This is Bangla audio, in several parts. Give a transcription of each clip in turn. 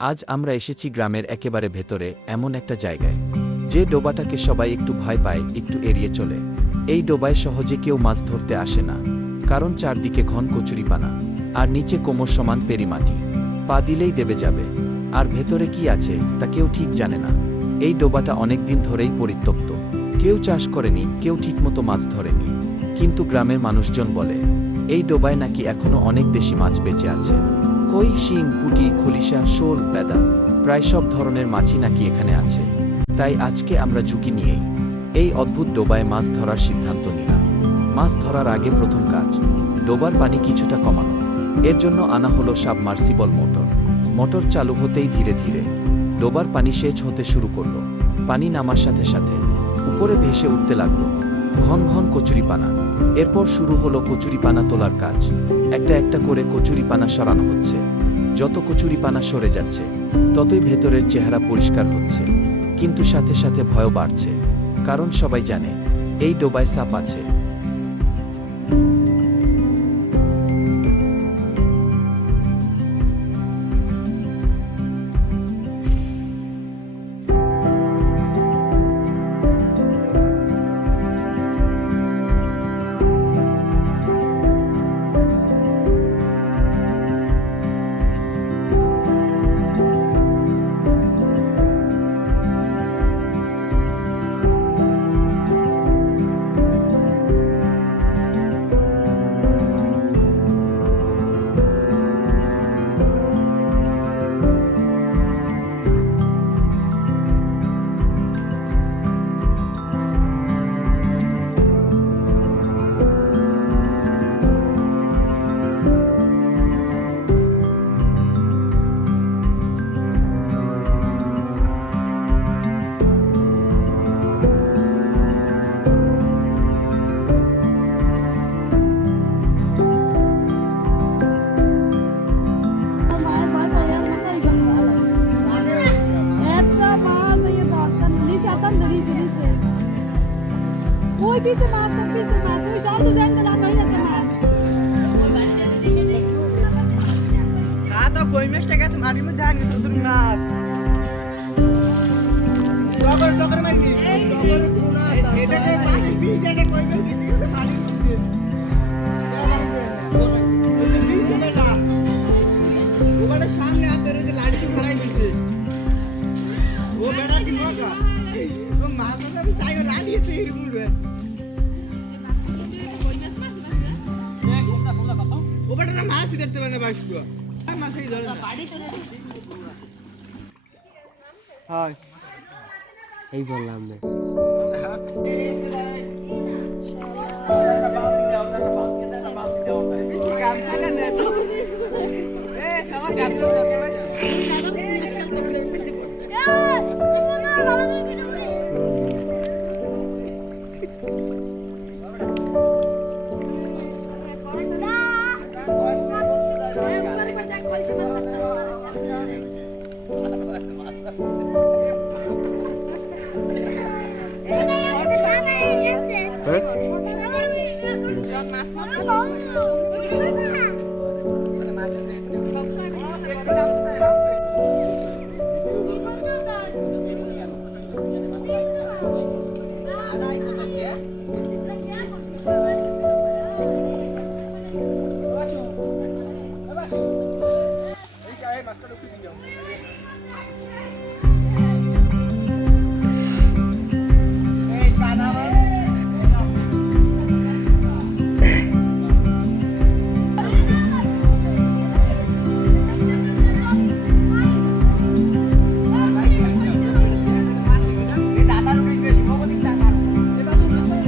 আজ আমরা এসেছি গ্রামের একেবারে ভেতরে এমন একটা জায়গায়, যে ডোবাটাকে সবাই একটু ভয় পায়, একটু এড়িয়ে চলে। এই ডোবায় সহজে কেউ মাছ ধরতে আসে না, কারণ চারদিকে ঘন কচুরিপানা আর নিচে কোমর সমান পেরিমাটি, পা দিলেই দেবে যাবে। আর ভেতরে কি আছে তা কেউ ঠিক জানে না। এই ডোবাটা অনেক দিন ধরেই পরিত্যক্ত, কেউ চাষ করেনি, কেউ ঠিকমতো মাছ ধরেনি। কিন্তু গ্রামের মানুষজন বলে এই ডোবায় নাকি এখনো অনেক দেশি মাছ বেঁচে আছে। কই, শিং, পুঁটি, খলিশা, শোল, বেদা, প্রায় সব ধরনের মাছই নাকি এখানে আছে। তাই আজকে আমরা ঝুঁকি নিয়েই এই অদ্ভুত ডোবায় মাছ ধরার সিদ্ধান্ত নিলাম। মাছ ধরার আগে প্রথম কাজ ডোবার পানি কিছুটা কমানো। এর জন্য আনা হলো সাবমার্সিবল মোটর। মোটর চালু হতেই ধীরে ধীরে ডোবার পানি সেচ হতে শুরু করলো। পানি নামার সাথে সাথে উপরে ভেসে উঠতে লাগলো ঘন ঘন কচুরিপানা। এরপর শুরু হলো কচুরিপানা তোলার কাজ। একটা একটা করে কচুরিপানা সরানো হচ্ছে। যত কচুরিপানা সরে যাচ্ছে ততই ভেতরের চেহারা পরিষ্কার হচ্ছে। কিন্তু সাথে সাথে ভয়ও বাড়ছে, কারণ সবাই জানে এই ডোবায় সাপ আছে। ওই পিছে মাছ, ওই জল তো দেন না বাইরে একটা মাছ। তো কই মাছটা গেছে মাটির মধ্যে আনি তোদের মাছ টগর মারনি এটাকে পানি ভিজে কই মাছ দিতে মাটির মধ্যে ওই যে ভিজে বেটা ওখানে সামনে আতে রয়েছে লাড়ি ধরাই দিতে ও বেটা কি নকা ও মাছ তো তাই লাড়ি তৈরি করবে ও বেটা মাছ দেখতে পারে বাসু মাছই ধরে না হাই এই বললাম না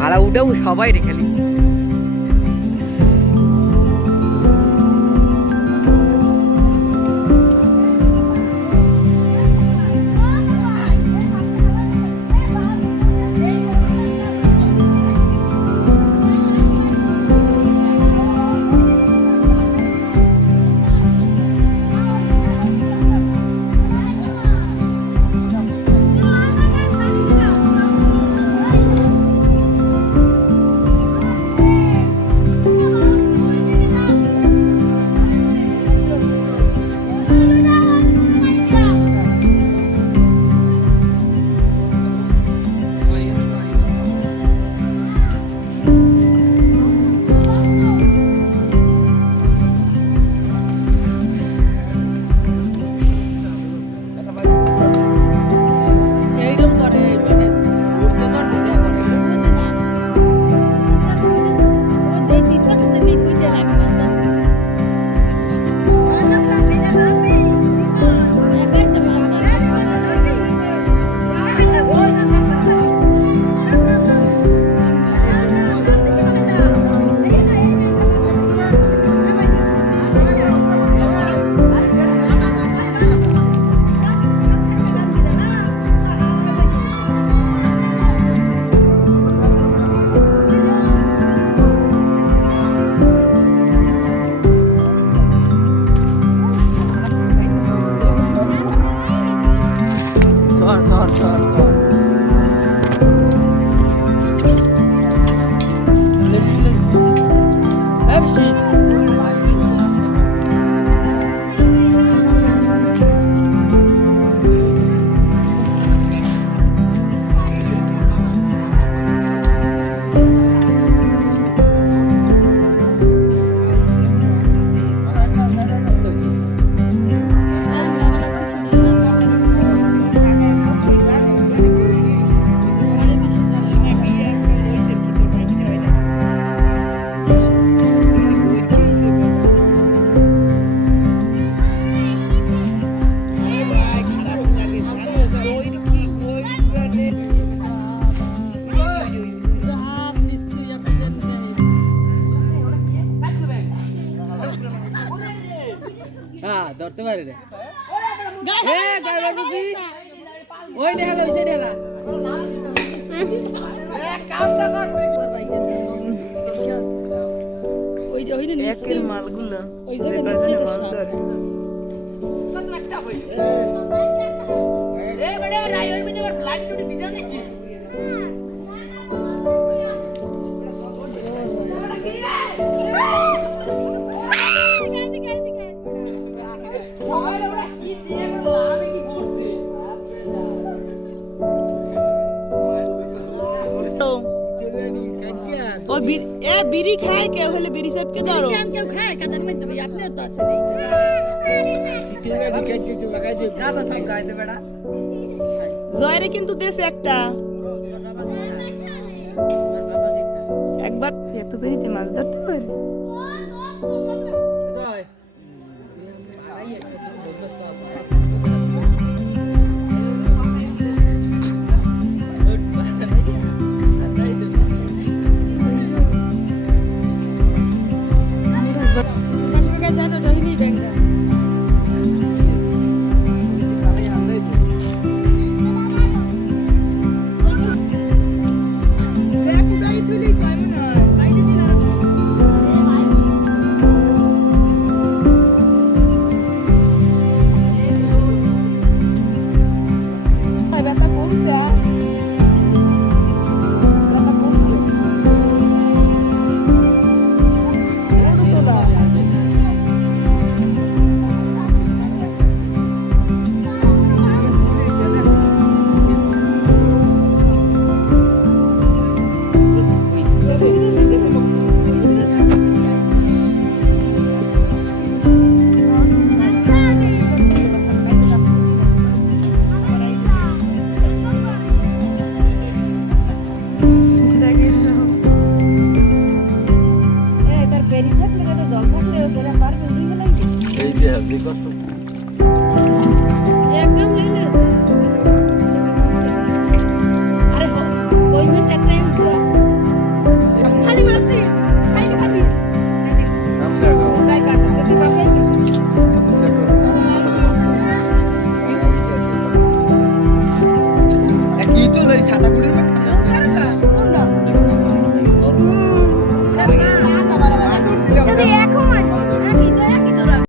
আলা উঠেও সবাই রেখালি ড্রাইভারে রে ওই নে হলো ওই ঢেলা ওই যে ওইটা একের মালগুলো ওই জায়গায় নিচে এটা সাপ। বিড়ি খায় কেউ হলে বিড়ি সাপকে ধরো কেউ খায় কাদের মধ্যে ভাই আপনিও তো আছেন এই না তো সব গাইতে বেড়া জয়রে কিন্তু দেশে একটা একবার এত বেরিতে মাছ ধরতে পারে ব্যথা কমছে ব্যথা কমছে জল থাকলে পারবে এই যে